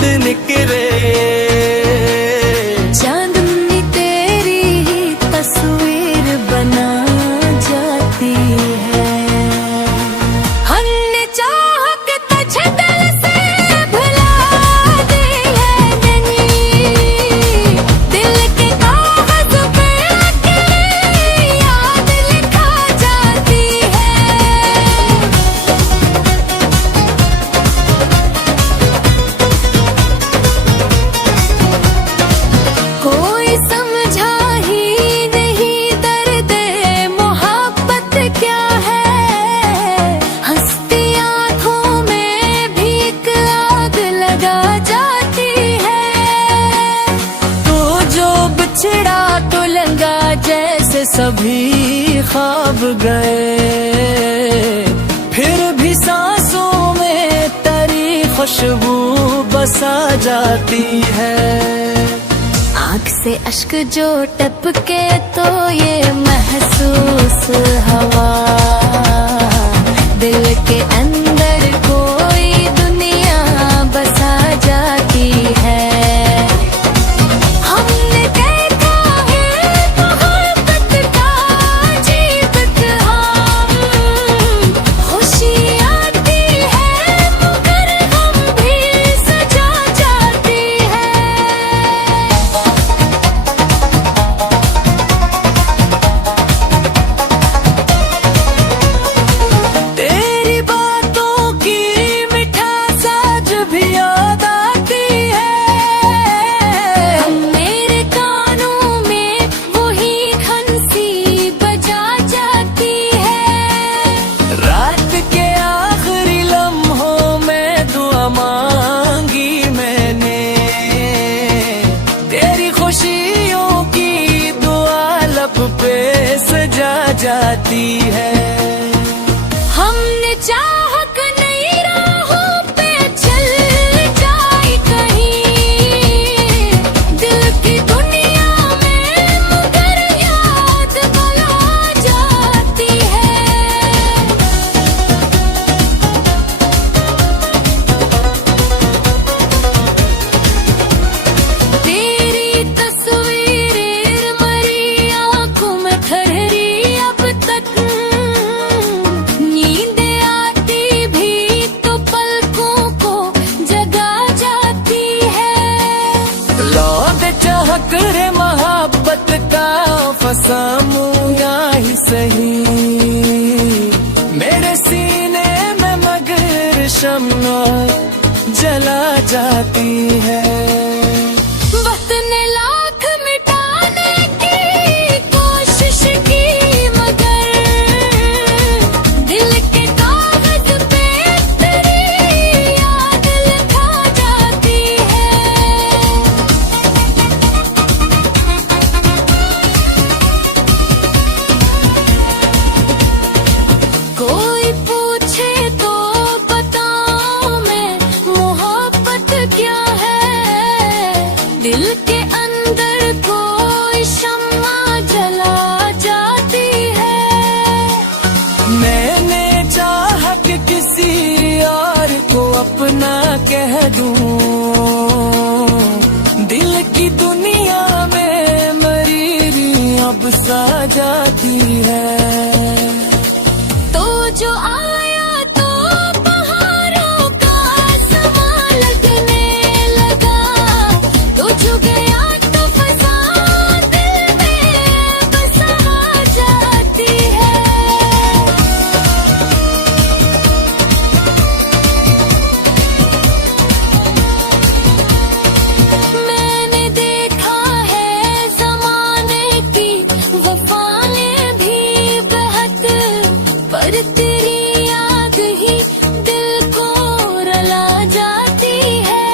चांद निकले। चांदनी तेरी ही तस्वीर बना जाती है। हमने चाह के तुझे दिल से भुला दी है नैनी, दिल के कागज पे अकेली याद लिखा जाती है। कोई समझा ही नहीं दर्द मोहब्बत क्या है, हंसती आँखों में भी एक आग लगा जाती है। तो जो बिछड़ा तो लंगा जैसे सभी ख्वाब गए, फिर भी सांसों में तेरी खुशबू बसा जाती है। आँख से अश्क जो टपके तो ये महसूस हवा, दिल के अंदर कोई दुनिया बसा जाती है। हमने देखा है मोहब्बत का अजीब इत्हाम, खुशी आती है मगर हम भी सजा जाती है। तेरी बातों की मिठास आज भी याद आती है। मेरे कानों में वही हंसी बजा जाती है। रात के आखिरी लम्हों में दुआ मांगी मैंने, तेरी खुशियों की दुआ लब पे सजा जाती है। हमने चाहक नई राहों पे चल जाए कहीं, दिल की दुनिया में मगर याद बुला जाती है। तेरी तस्वीरें मरी आँखों में ठहरी अब तक, नींद आती भी तो पलकों को जगा जाती है। लौट चाहक रे मोहब्बत का फसामूंगा ही सही, मेरे सीने में मगर शम्मा जला जाती है। वक्त ने लाख मिटाने की कोशिश की मगर दिल के कागज पे तेरी याद लिखा जाती है। कोई पूछे तो बताऊं मैं मोहब्बत क्या है, दिल के अंदर कोई शम्मा जला जाती है। मैंने चाहा कि किसी और को अपना कह दूं, दिल की दुनिया में मरीरी अब सा जाती है। तो जो आया तो बहारों का समा लगने लगा, तो जो गया तो फसा दिल में बसा जाती है। मैंने देखा है ज़माने की वफ़ाएं भी बहुत, पर तेरी याद ही दिल को रुला जाती है।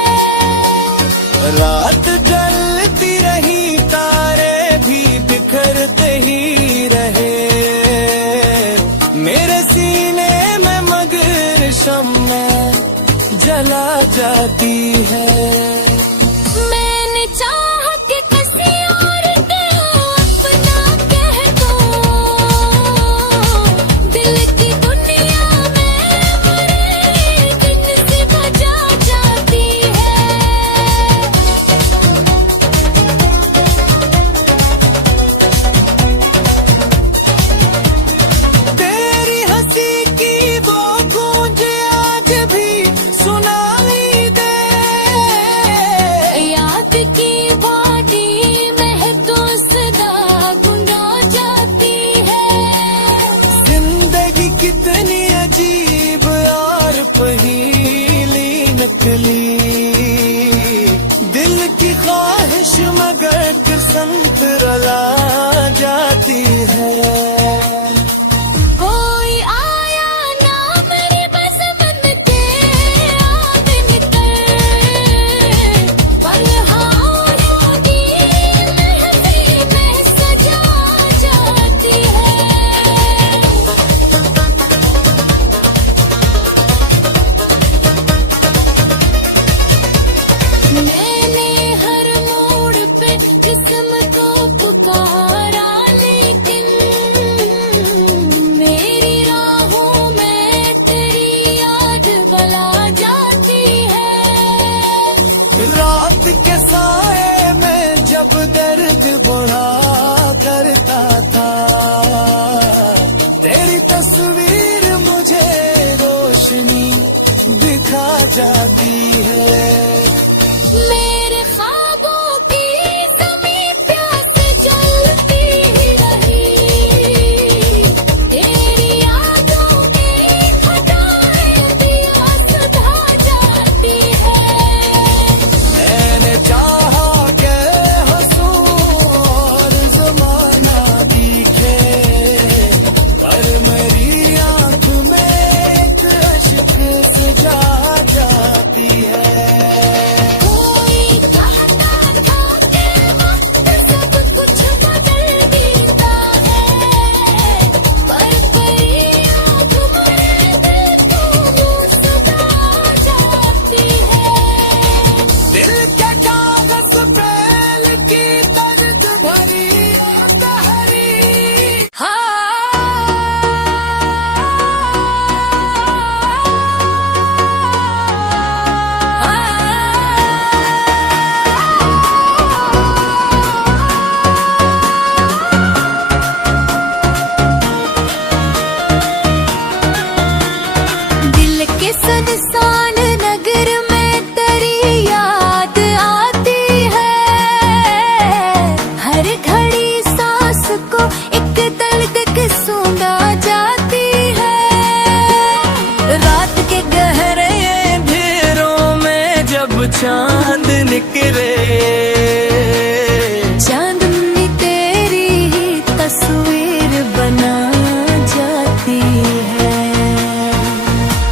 रात जलती रही तारे भी बिखरते ही रहे, मेरे सीने में मगर शम्मा जला जाती है। मैंने चाहा कि किसी और को अपना कह दूं, दिल की दुनिया में मरे दिन से बजा जाती है। जाती है। कोई आया ना मेरी बज़म के आंगन कर, पर हारों की महफिल में सजा जाती है। मैंने हर मोड़ पे जिस्म को पुकारा, लेकिन मेरी राहों में तेरी याद बला जाती है। रात के साए में जब दर्द बढ़ा करता था, तेरी तस्वीर मुझे रोशनी दिखा जाती है। मेरे ख्वाबों की ज़मीं प्यास जलती ही रही, तेरी यादों की खटाएं पिया सुधा जाती है। मैंने चाहा के हंसूं और ज़माना दिखे, पर मेरी आँख में एक अश्क सजा जाती है। कोई कहता था कि वक्त सब कुछ बदल देता है, पर तेरी आँख मेरे दिल को यूं सजा जाती है। दिल के कागज पे लिखी दर्द भरी तहरीर, दिल के सुनसान नगर में तेरी याद आती है। हर घड़ी सांस को एक धड़कन सूंघा जाती है। रात के गहरे अंधेरों में जब चांद निकले, चांदनी तेरी ही तस्वीर बना जाती है।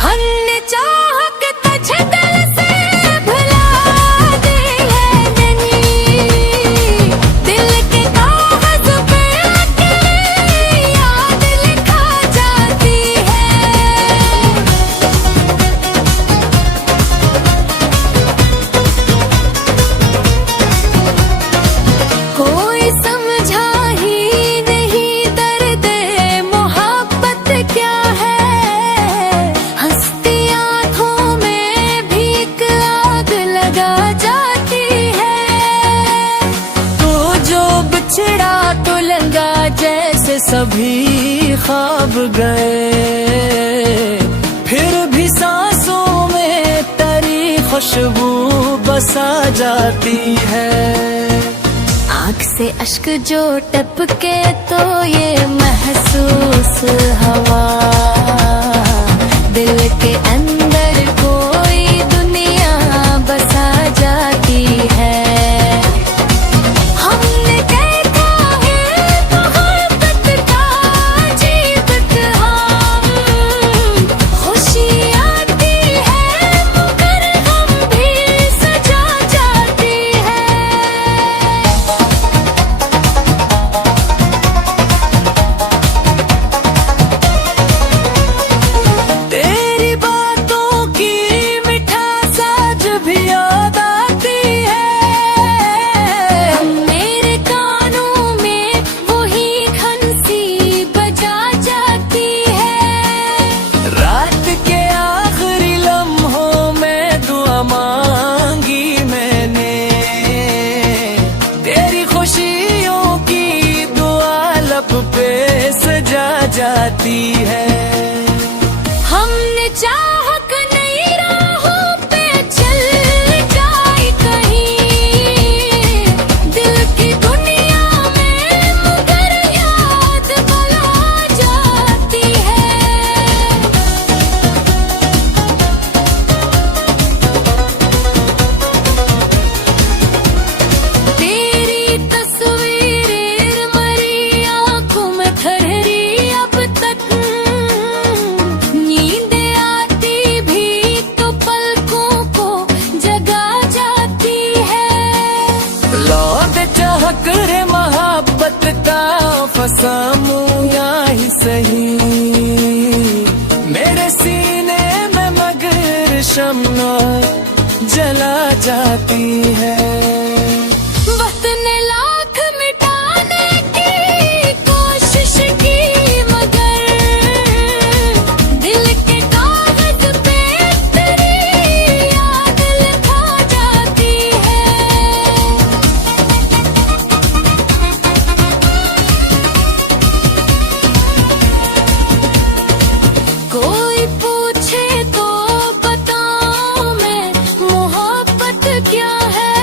हमने चाह के तुझे दिल से भुला दी है नहीं, दिल के कागज पे अकेली याद लिखा जाती है। कोई समझा ही नहीं दर्द मोहब्बत क्या है, हंसती आँखों में भी एक आग लगा जाती है। तो जो बिछड़ा तो लगा जैसे सभी ख्वाब गए, फिर भी सांसों में तेरी खुशबू बसा जाती है। आँख से अश्क जो टपके तो ये महसूस हवा, दिल के अंदर कोई दुनिया बसा जाती है। हमने देखा है मोहब्बत का अजीब काम, खुशी आती है मगर हम भी सजा जाती है। तेरी बातों की मिठास आज भी याद आती है। मेरे कानों में वही खनसी बजा जाती है। रात के आखिरी लम्हों में दुआ मांगी मैंने, तेरी खुशियों की दुआ लब पे सजा जाती है। हमने चाहक नई राहों पे चल जाए कहीं, दिल की दुनिया में मगर याद बला जाती है। तेरी तस्वीर मरी आँखों भटका फंसा मुया ही सही, मेरे सीने में मगर शम्मा जला जाती है। वक्त ने लाख मिटाने की कोशिश की, मगर दिल के कागज पे तेरी याद लिखा जाती है। कोई पूछे तो बताऊं मैं मोहब्बत क्या है,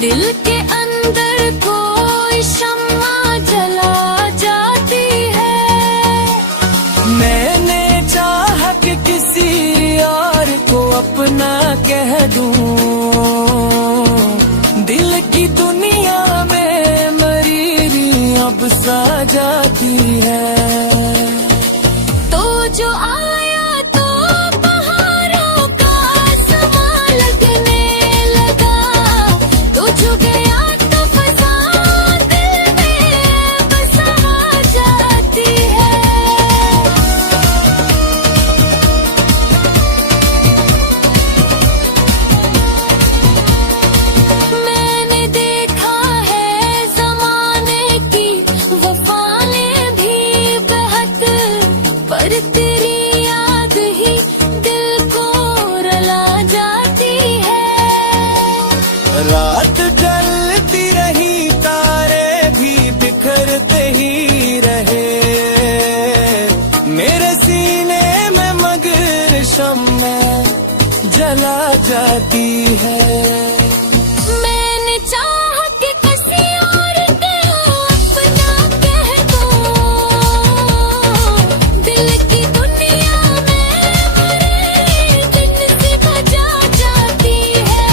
दिल के अंदर कोई शम्मा जला जाती है। मैंने चाहा कि किसी और को अपना कह दूं, दिल की दुनिया में मरीरी अब सा जाती है। तो जो आया तो बहारों का समा लगने लगा, तो जो गया तो फसा दिल में बसा जाती है। मैंने देखा है ज़माने की वफ़ाएं भी बेहद, पर तेरी याद ही दिल को रुला जाती है। रात ढलती रही, तारे भी बिखरते ही रहे, मेरे सीने में मगर शम्मा जला जाती है। मैंने चाहा कि किसी और को अपना कह दूं, दिल की दुनिया में मरे दिन से बजा जाती है।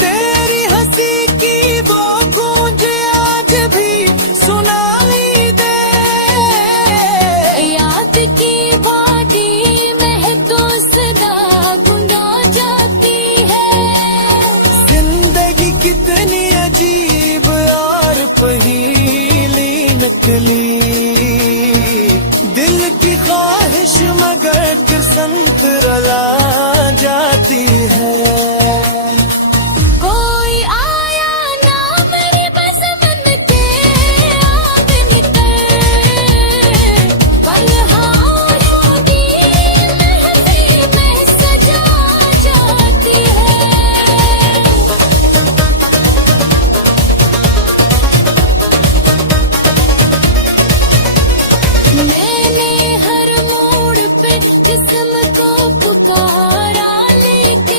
तेरी हंसी की वो गूंज आज भी सुनाई दे, याद की वादी में तो सदा गुंगा जाती है। जिंदगी कितनी अजीब और पहीली नकली, दिल की ख्वाहिश मगर किस्मत रला जाती है। कोई आया ना मेरे बज़म के आग निकल, पलहारों की महफिल में सजा जाती है। मैंने हर मोड़ पे जिस्म को पुकारा, लेके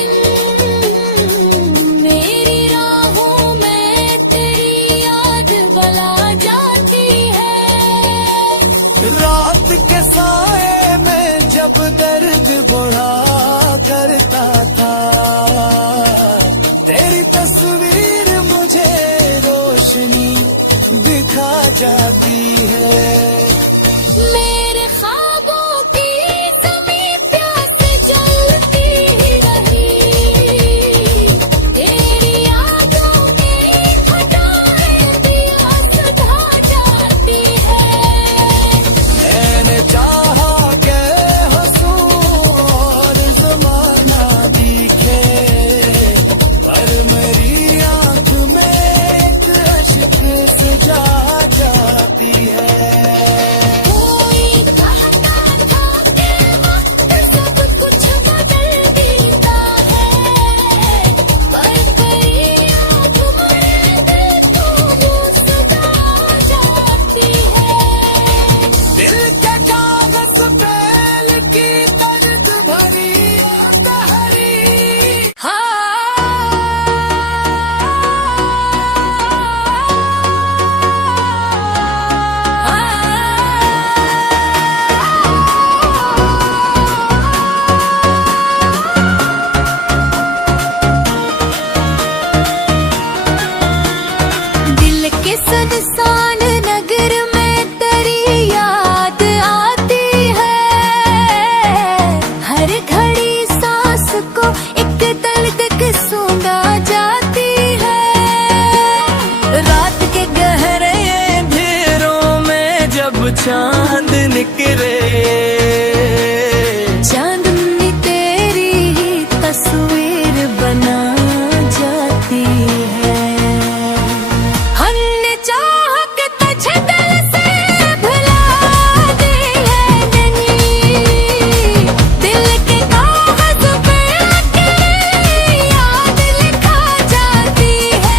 चांद निकले। चांदनी तेरी ही तस्वीर बना जाती है। हमने चाह के तुझे दिल से भुला दी है नहीं, दिल के कागज पे तेरी याद लिखा जाती है।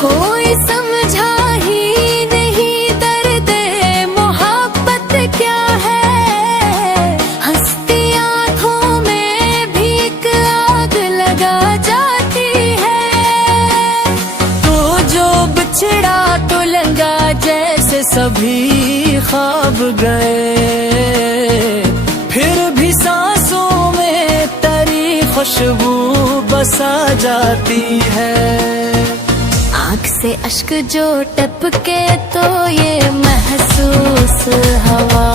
कोई समझा ही नहीं दर्द मोहब्बत क्या है, हंसती आँखों में भी एक आग लगा जाती है। तो जो बिछड़ा तो लंगा जैसे सभी ख्वाब गए, फिर भी सांसों में तेरी खुशबू बसा जाती है। आँख से अश्क जो टपके तो ये महसूस हवा,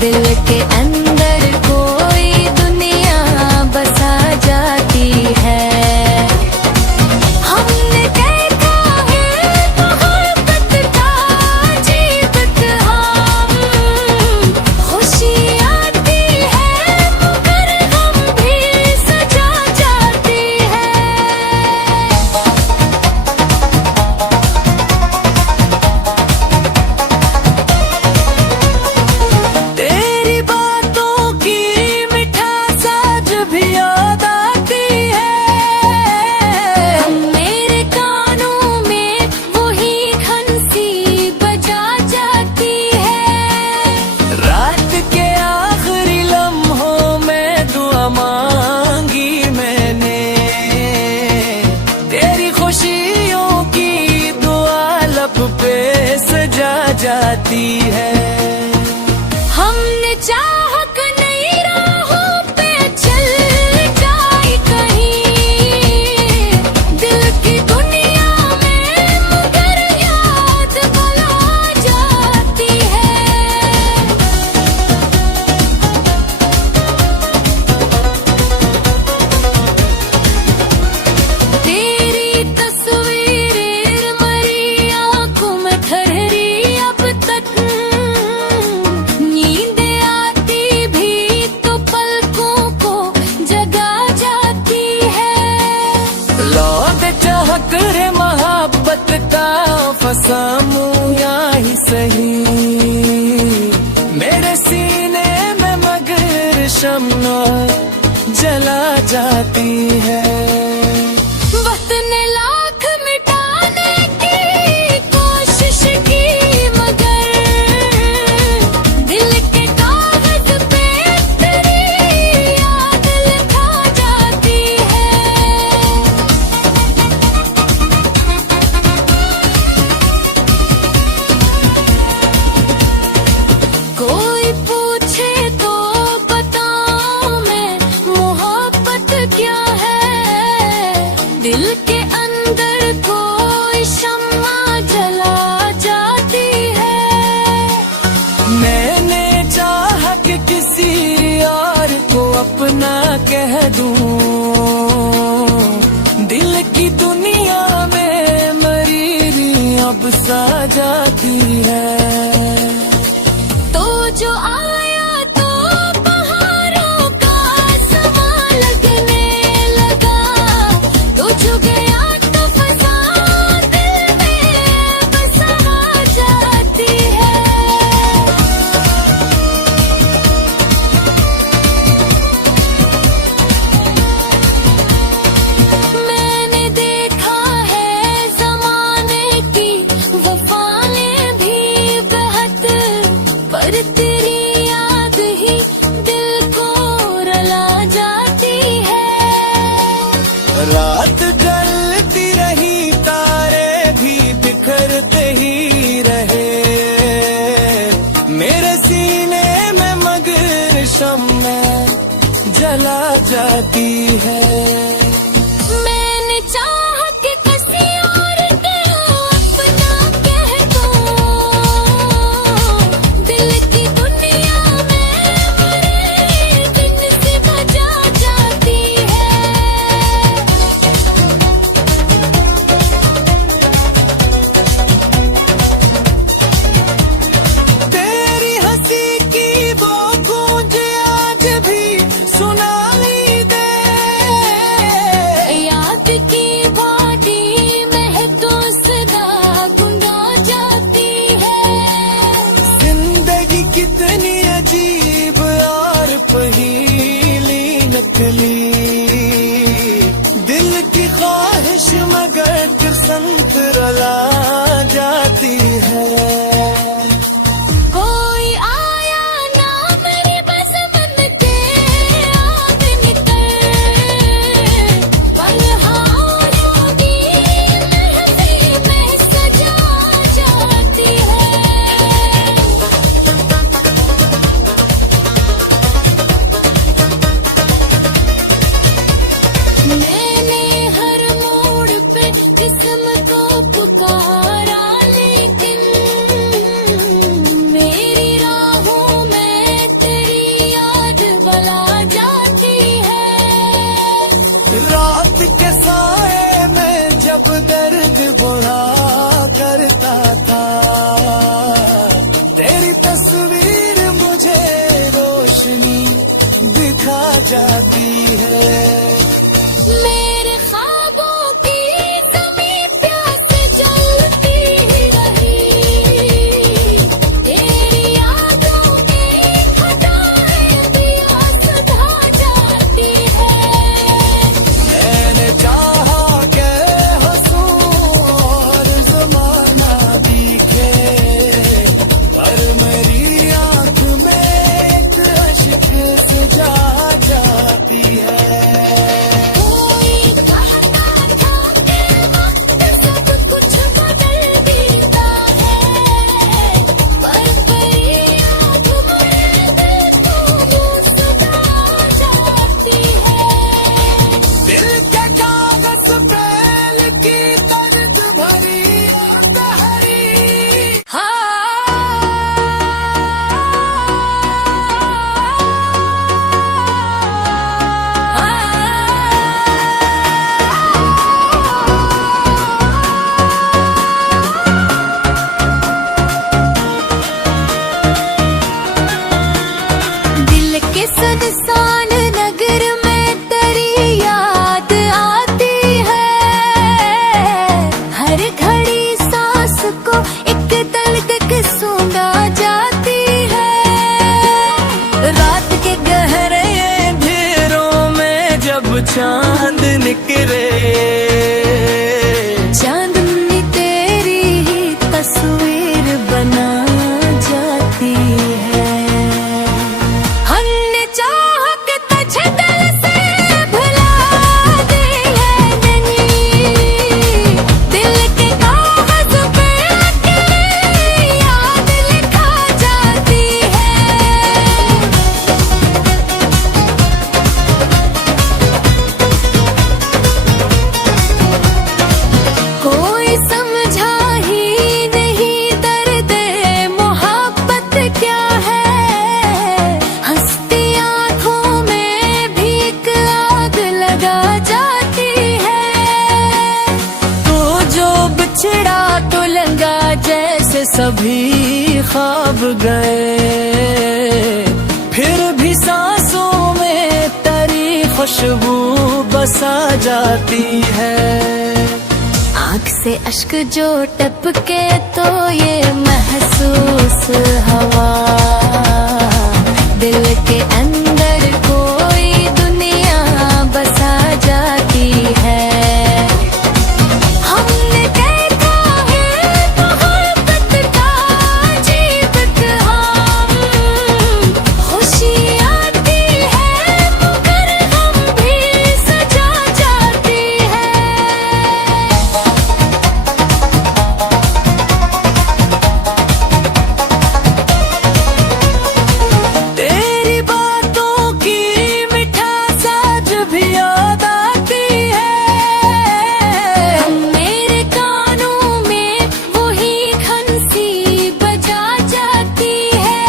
दिल के अंदर कोई दुनिया बसा जाती है। हमने देखा है मोहब्बत का अजीब काम, खुशी आती है मगर गम भी सजा जाती है। तेरी बातों की मिठास आज भी याद आती है। मेरे कानों में वही घंसी बजा जाती है। रात के आखिरी लम्हों में दुआ मांगी मैंने, तेरी खुशियों की दुआ लब पे सजा जाती है। हमने चाह के नई राहों पे चल जाए कहीं, दिल की दुनिया में मगर याद भुला जाती है। तेरी तस्वीरें मरी आँखों में ठहरी अब तक, नींद आती भी तो पलकों को जगा जाती है। लौट चाहत रे मोहब्बत का फसामू या ही सही, मेरे सीने में मगर शम्मा जला जाती है। वक्त ने लाख मिटाने की कोशिश की मगर दिल के कागज पे तेरी याद लिखा जाती है। कोई पूछे तो बताऊं मैं मोहब्बत क्या है, दिल के अंदर कोई शम्मा जला जाती है। मैंने चाहा कि किसी और को अपना कह दूं, दिल की दुनिया में मरीरी अब सा जाती है। तो जो आया तो बहारों का समा लगने लगा, तो जो गया तो फसा दिल में बसा जाती है। मैंने देखा है ज़माने की वफ़ाएं भी बहुत, पर तेरी याद ही दिल को रुला जाती है। रात जलती रही तारे भी बिखरते ही रहे, मेरे सीने में मगर शम्मा जला जाती है। मैंने चाह के किसी और को अपना कह दूं, दिल की दुनिया में मरे दिन से बजा जाती है। जाती है। कोई आया ना मेरी बसमत के आग निकल, पलहारों की महफिल में सजा जाती है। मैंने हर मोड़ पे जिस्म को पुकारा, लेकिन मेरी राहों में तेरी याद बला जाती है। रात के साए में जब दर्द बुरा करता था, तेरी तस्वीर मुझे रोशनी दिखा जाती है। मेरे ख्वाबों की ज़मीं प्यास जलती रही, तेरी यादों की खटाएं पिया सुधा जाती है। मैंने चाहा के हंसूं और ज़माना दिखे, पर मेरी आँख में एक अश्क सजा जाती है। कोई कहता था कि वक्त सब कुछ बदल देता है, पर तेरी याद मेरे दिल को यूं सजा जाती है। दिल के कागज पे लिखी दर्द भरी तहरी, दिल के सुनसान नगर में तेरी याद आती है। हर घड़ी सांस को एक तलक के सूंघा जाती है। रात के गहरे अंधेरों में जब चांद निकले, चांदनी तेरी ही तस्वीर बना जाती है। हमने चाह के तुझे दिल से भुला दी है नहीं, दिल के कागज पे अकेली याद लिखा जाती है। कोई समझा ही नहीं दर्द मोहब्बत क्या है, हंसती आँखों में भी एक आग लगा जाती है। तो जो बिछड़ा तो लंगा जैसे सभी ख्वाब गए, फिर भी सांसों में तेरी खुशबू बसा जाती है। आँख से अश्क जो टपके तो ये महसूस हवा, दिल के अंदर कोई दुनिया बसा जाती है। हमने देखा है मोहब्बत का अजीब काम, खुशी आती है मगर हम भी सजा जाती है। तेरी बातों की मिठास आज भी याद आती है। मेरे कानों में वही खंसी बजा जाती है।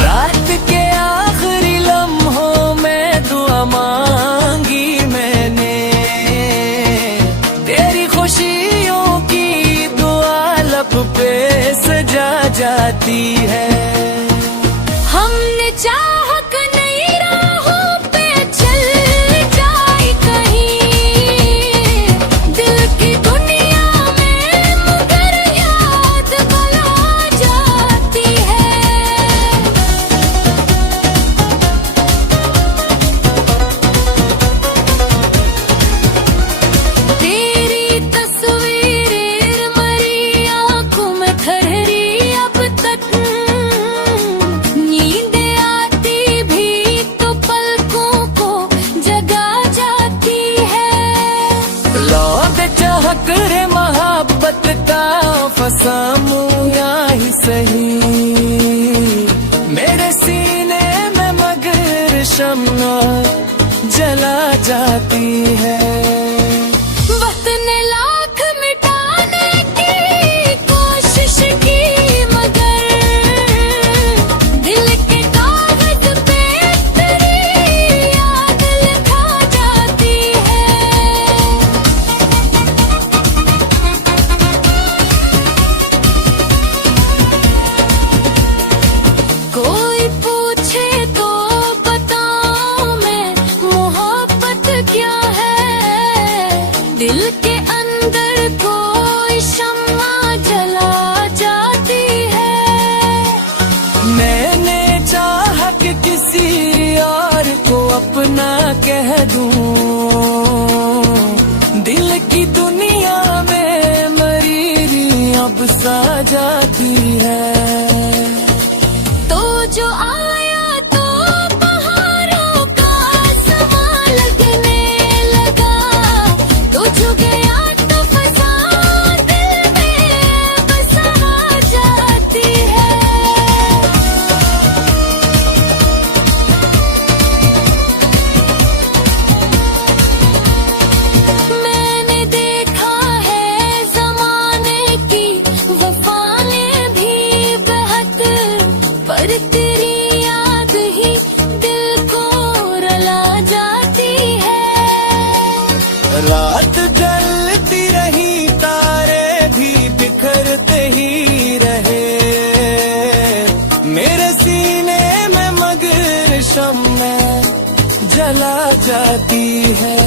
रात के आखिरी लम्हों में दुआ मांगी मैंने, तेरी खुशियों की दुआ लब पे सजा जाती है। हमने चाहक नई राहों पे चल जाए कहीं, दिल की दुनिया में मगर याद बला जाती है। तेरी तस्वीर मरी आँखों फसाऊं या ही सही, मेरे सीने में मगर शम्मा जला जाती है। वक्त ने लाख मिटाने की कोशिश की, मगर दिल के कागज पे तेरी याद लिखा जाती है। कोई पूछे तो बताऊं मैं मोहब्बत क्या है, दिल के अंदर कोई शम्मा जला जाती है। मैंने चाहा कि किसी और को अपना कह दूं, दिल की दुनिया में मरीरी अब सा जाती है। तो जो आया तो पहाड़ों का समा लगने लगा, तो जो गया तो फसा दिल में बसा जाती है। मैंने देखा है ज़माने की वफ़ा ने भी बहक, पर तेरी याद ही दिल को रुला जाती है। रात जलती रही, तारे भी बिखरते ही रहे, मेरे सीने में मगर शम्मा जला जाती है।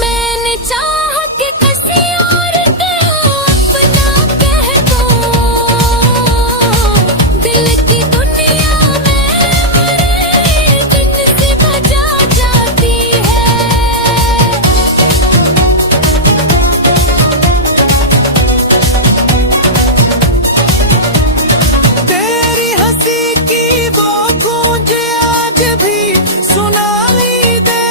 मैंने चाहा कि किसी और को अपना कह दूं, दिल की दुनिया में मरे जिनसे बजा जाती है। तेरी हंसी की वो गूंज आज भी सुनाई दे,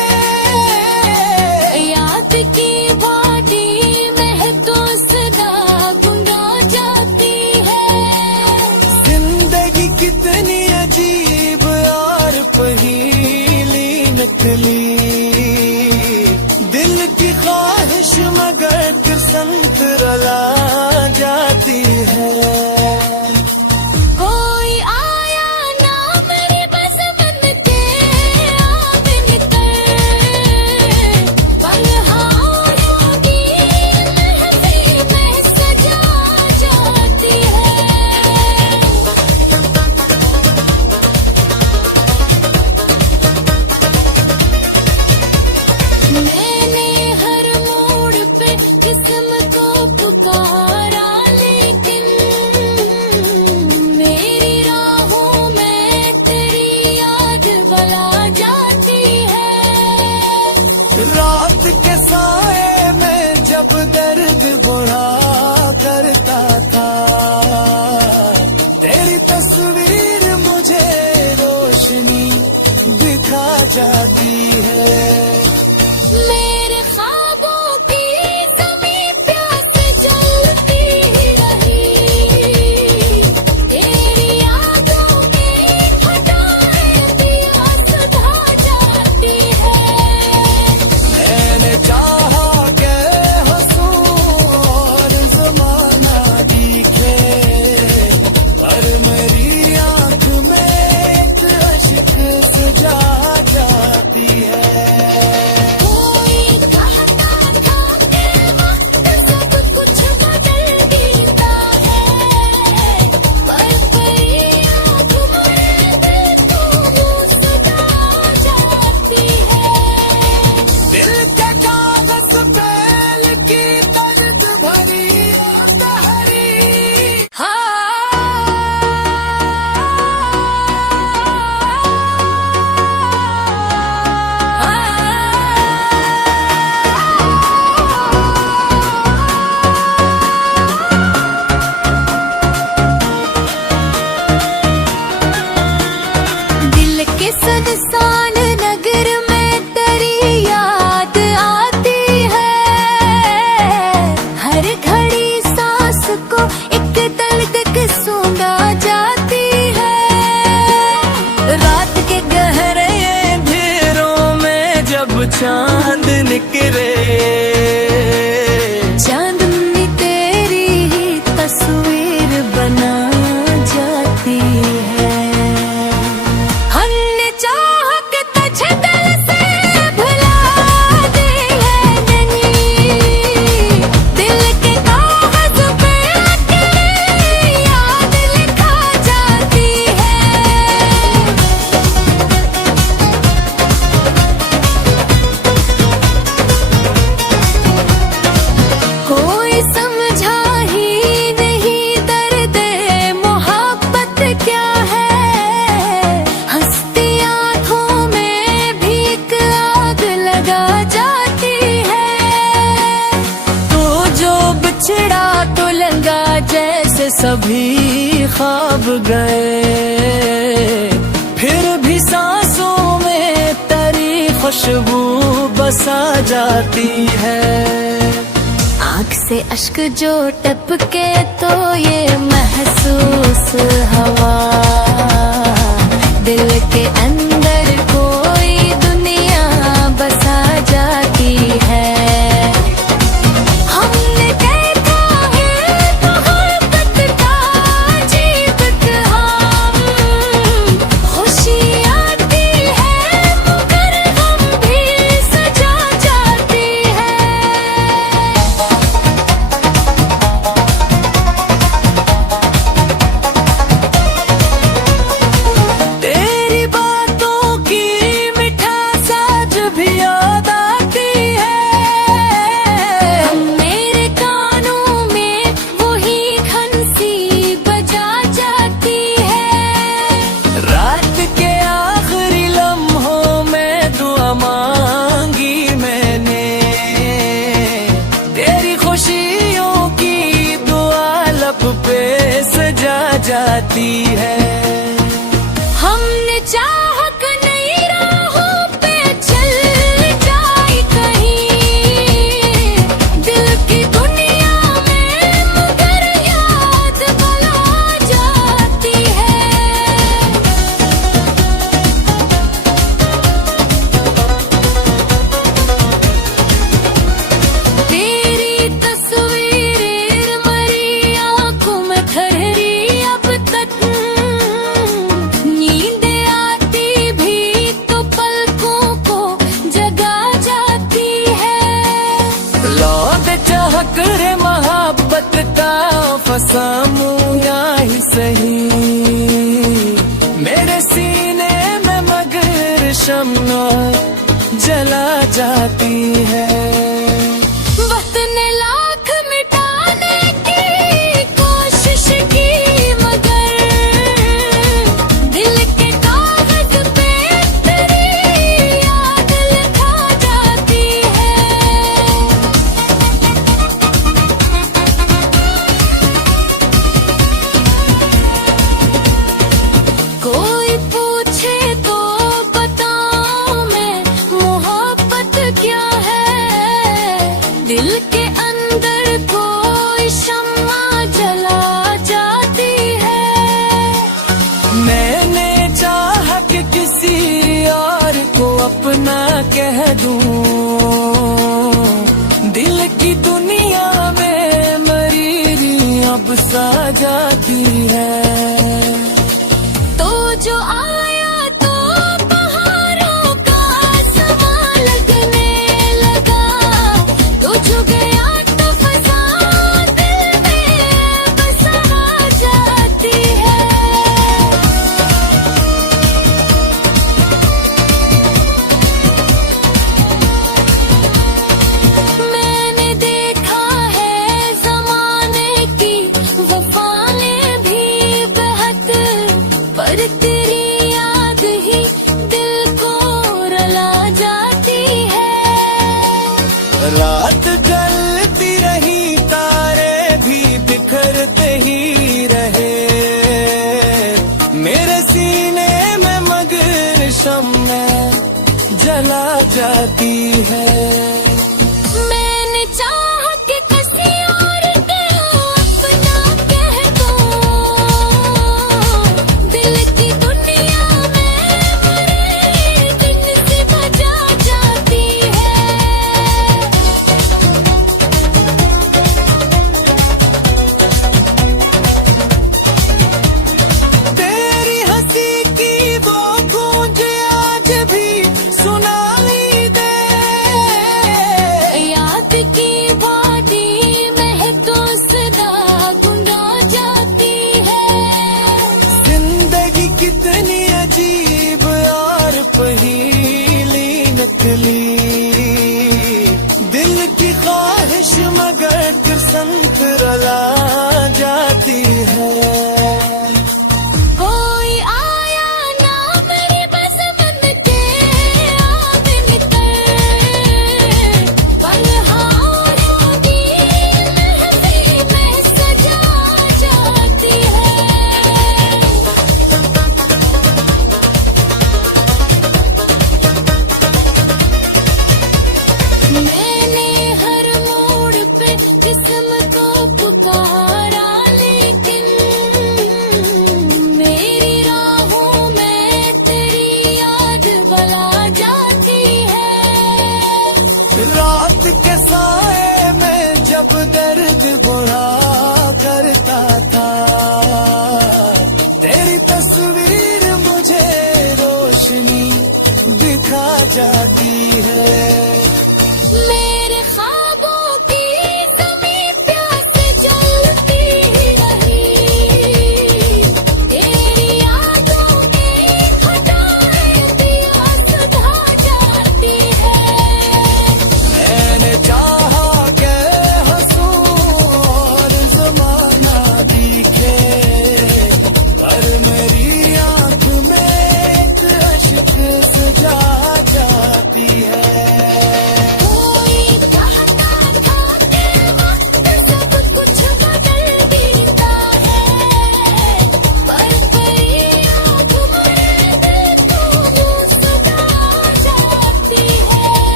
चांद निकले। चांदनी तेरी ही तस्वीर बना जाती है। हमने चाह के तुझे दिल से भुला दी है नहीं, दिल के कागज पे तेरी याद लिखा जाती है। कोई समझा ही नहीं दर्द मोहब्बत क्या है, हंसती आँखों में भी एक आग लगा जाती है। तो जो बिछड़ा तो लंगा जैसे सभी ख्वाब गए, फिर भी सांसों में तेरी खुशबू बसा जाती है। आँख से अश्क जो टपके तो ये महसूस हवा, दिल के अंदर कोई दुनिया बसा जाती है। हमने देखा है मोहब्बत का अजीब काम, खुशी आती है मगर गम भी सजा जाती है। तेरी बातों की मिठास आज भी याद आती है। मेरे कानों में वही घंटी बजा जाती है। रात के आखिरी लम्हों में दुआ मांगी मैंने, तेरी खुशियों की दुआ लब पे सजा जाती है। हमने चाहक नई राहों पे चल जाए कहीं, दिल की दुनिया में मगर याद बुला जाती है। तेरी तस्वीर मरी आँखों में ठहरी अब तक, नींद आती भी तो पलकों को जगा जाती है। लौट चाहक रे मोहब्बत का फसामू या ही सही, मेरे सीने में मगर शम्मा जला जाती है। वक्त ने लाख मिटाने की कोशिश की मगर दिल के कागज पे तेरी याद लिखा जाती है। कोई पूछे तो बताऊं मैं मोहब्बत क्या है, दिल के अंदर कोई शम्मा जला जाती है। मैंने चाह कि किसी और को अपना कह दूं, दिल की दुनिया में मरीरी अब सा जाती है। तो जो आया तो बहारों का समा लगने लगा, तो जो गया तो फसा दिल में बसा जाती है। मैंने देखा है ज़माने की वफ़ाएं भी बहुत, पर तेरी याद ही दिल को रुला जाती है। रात जलती रही तारे भी बिखरते ही रहे, मेरे सीने में मगर शम्मा जला जाती है।